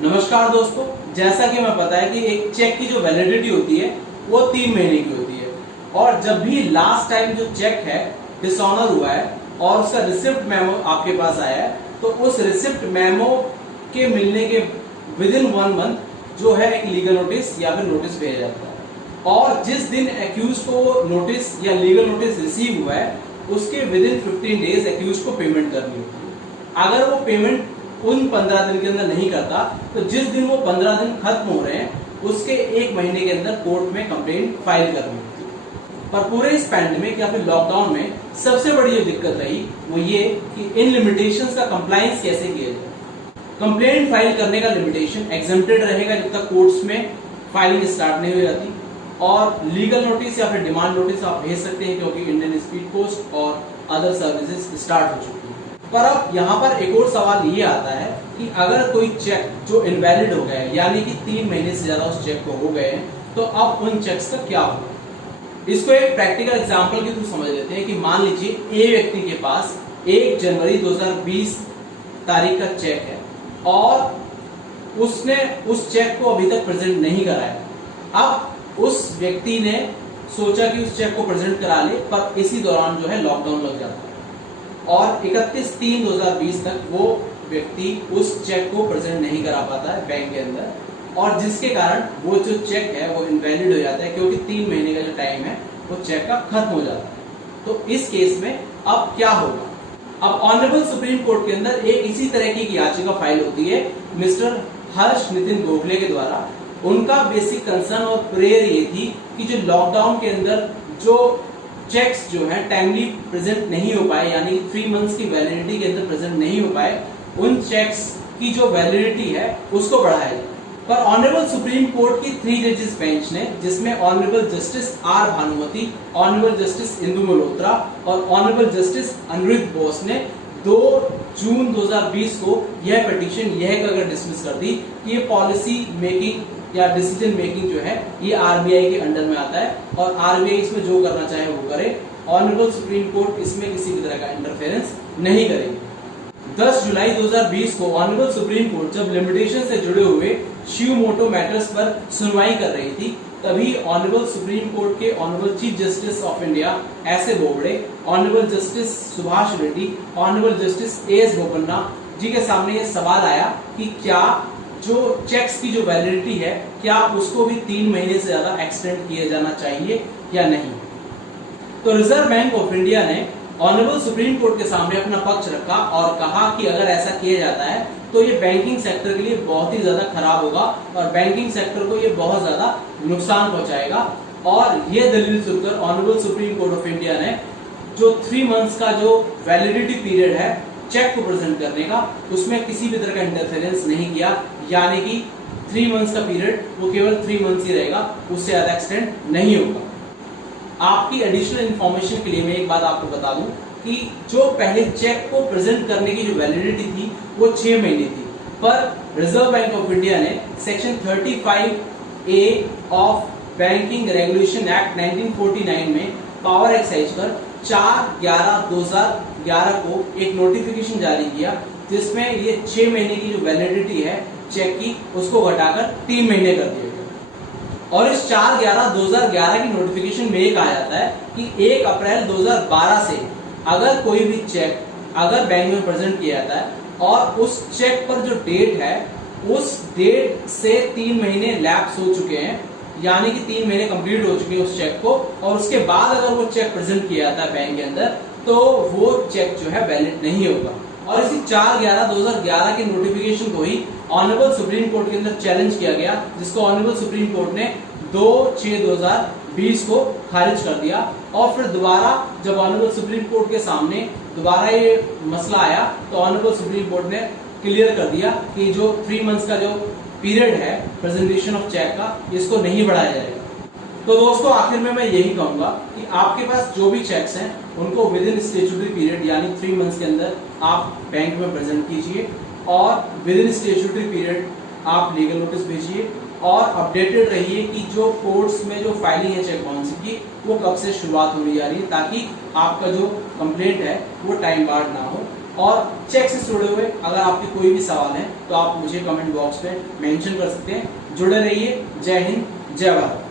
नमस्कार दोस्तों, जैसा कि हमें पता है कि एक चेक की जो वैलिडिटी होती है वो 3 महीने की होती है और जब भी लास्ट टाइम जो चेक है डिसऑनर हुआ है और उसका रिसिप्ट मेमो आपके पास आया है तो उस रिसिप्ट मेमो के मिलने के विद इन 1 मंथ जो है एक लीगल नोटिस या फिर नोटिस भेजा जाता है और जिस दिन एक्यूज को नोटिस या लीगल नोटिस रिसीव हुआ है उसके विद इन 15 डेज एक्यूज को पेमेंट करनी होती है। अगर वो पेमेंट उन 15 दिन के अंदर नहीं करता तो जिस दिन वो 15 दिन खत्म हो रहे हैं उसके 1 महीने के अंदर कोर्ट में कंप्लेंट फाइल करनी होती है। पर पूरे इस पैंडेमिक या फिर लॉकडाउन में सबसे बड़ी जो दिक्कत रही वो ये कि इन लिमिटेशंस का कंप्लायंस कैसे किया जाए। कंप्लेंट फाइल करने का लिमिटेशन एग्जेम्प्टेड रहेगा जब तक कोर्ट्स में फाइलिंग स्टार्ट नहीं हो जाती और लीगल नोटिस या फिर डिमांड नोटिस आप भेज सकते हैं क्योंकि इंडियन स्पीड पोस्ट और अदर सर्विसेज स्टार्ट हो चुकी है। पर अब यहाँ पर एक और सवाल ये आता है कि अगर कोई चेक जो इनवैलिड हो गया है यानी कि 3 महीने से ज्यादा उस चेक को हो गए हैं तो अब उन चेक्स का क्या होगा। इसको एक प्रैक्टिकल एग्जांपल के थ्रू समझ लेते हैं कि मान लीजिए ए व्यक्ति के पास 1 जनवरी 2020 तारीख का चेक है और उसने उस चेक को अभी तक प्रेजेंट नहीं कराया। अब उस व्यक्ति ने सोचा कि उस चेक को प्रेजेंट करा ले पर इसी दौरान जो है लॉकडाउन लग जाता है और 31/3/2020 तक वो व्यक्ति उस चेक को प्रेजेंट नहीं करा पाता है बैंक के अंदर और जिसके कारण वो जो चेक है वो इनवैलिड हो जाता है क्योंकि 3 महीने का जो टाइम है वो चेक का खत्म हो जाता है। तो इस केस में अब क्या होगा। अब ऑनरेबल सुप्रीम कोर्ट के अंदर एक इसी तरह की याचिका फाइल होती है मिस्टर हर्ष नितिन गोखले के द्वारा। उनका बेसिक कंसर्न और प्रेयर ये थी कि जो लॉकडाउन के अंदर जो चेक्स जो है टाइमली प्रेजेंट नहीं हो पाए यानी 3 मंथ्स की वैलिडिटी के अंदर प्रेजेंट नहीं हो पाए उन चेक्स की जो वैलिडिटी है उसको बढ़ाया जाए। पर ऑनरेबल सुप्रीम कोर्ट की 3 जजेस बेंच ने जिसमें honourable justice R Bhanumati, honourable justice Indu Malhotra और ऑनरेबल जस्टिस अनिरुद्ध बोस ने 2 जून 2020 को यह पिटीशन यह कहकर डिसमिस कर दी कि ये पॉलिसी मेकिंग या डिसीजन मेकिंग जो है ये आरबीआई के अंडर में आता है और आरबीआई इसमें जो करना चाहे वो करे। ऑनरेबल सुप्रीम कोर्ट इसमें किसी भी तरह का इंटरफेरेंस नहीं करेगी। 10 जुलाई 2020 को ऑनरेबल सुप्रीम कोर्ट जब लिमिटेशन से जुड़े हुए शिव मोटो मैटर्स पर सुनवाई कर रही थी तभी ऑनरेबल सुप्रीम कोर्ट के honourable chief justice of India S A Bobde, honourable justice Subhash Reddy, honourable justice S Bopanna ji के सामने ये सवाल आया कि क्या जो चेक्स की जो वैलिडिटी है क्या उसको भी 3 महीने से ज्यादा एक्सटेंड किया जाना चाहिए या नहीं। तो रिजर्व बैंक ऑफ इंडिया ने ऑनरेबल सुप्रीम कोर्ट के सामने अपना पक्ष रखा और कहा कि अगर ऐसा किया जाता है तो ये बैंकिंग सेक्टर के लिए बहुत ही ज्यादा खराब होगा और बैंकिंग सेक्टर को ये बहुत ज्यादा नुकसान पहुंचाएगा। और ये दलील सुनकर honourable supreme court of India ने जो 3 मंथ्स का जो वैलिडिटी पीरियड है चेक को प्रेजेंट करने का उसमें किसी भी तरह का इंटरफेरेंस नहीं किया यानी कि 3 मंथ्स का पीरियड वो केवल 3 मंथ्स ही रहेगा, उससे ज्यादा एक्सटेंड नहीं होगा। आपकी एडिशनल इंफॉर्मेशन के लिए मैं एक बात आपको बता दूं कि जो पहले चेक को प्रेजेंट करने की जो वैलिडिटी थी वो 6 महीने थी पर रिजर्व बैंक ऑफ इंडिया ने section 35A of banking regulation act 1949 में पावर एक्सरसाइज कर 4/11/2011 को एक नोटिफिकेशन जारी किया जिसमें ये 6 महीने की जो वैलिडिटी है चेक की उसको घटाकर 3 महीने कर दिया गया। और इस 4/11/2011 की नोटिफिकेशन में ये कहा जाता है कि 1 अप्रैल 2012 से अगर कोई भी चेक अगर बैंक में प्रेजेंट किया जाता है और उस चेक पर जो डेट है उस डेट से 3 महीने लैप्स हो चुके हैं यानी कि 3 महीने कंप्लीट हो चुके हैं उस चेक को और उसके बाद अगर वो चेक प्रेजेंट किया जाता है बैंक के अंदर तो वो चेक जो है वैलिड नहीं होगा। और इसी 4/11/2011 के नोटिफिकेशन को ही ऑनरेबल सुप्रीम कोर्ट के अंदर चैलेंज किया गया जिसको ऑनरेबल सुप्रीम कोर्ट ने 2/6/2020 को खारिज कर दिया। और फिर दोबारा जब ऑनरेबल सुप्रीम कोर्ट के सामने दोबारा ये मसला आया तो ऑनरेबल सुप्रीम कोर्ट ने क्लियर कर दिया कि जो 3 मंथ्स का जो पीरियड है प्रेजेंटेशन ऑफ चेक का इसको नहीं बढ़ाया जाएगा। तो दोस्तों आखिर में मैं यही कहूंगा कि आपके पास जो भी चेक्स हैं उनको विद इन स्टैट्यूटरी पीरियड यानी 3 मंथ्स के अंदर आप बैंक में प्रेजेंट कीजिए और विद इन स्टैट्यूटरी पीरियड आप लीगल नोटिस भेजिए और अपडेटेड रहिए कि जो कोर्ट्स में जो फाइलिंग है चेक बाउंस की वो कब से शुरुआत होने जा रही है ताकि आपका जो कंप्लेंट है वो टाइम बार्ड ना हो और चेक से जुड़े हुए अगर आपके कोई भी सवाल है तो आप मुझे कमेंट बॉक्स में मेंशन कर सकते हैं। जुड़े रहिए। जय हिंद, जय भारत।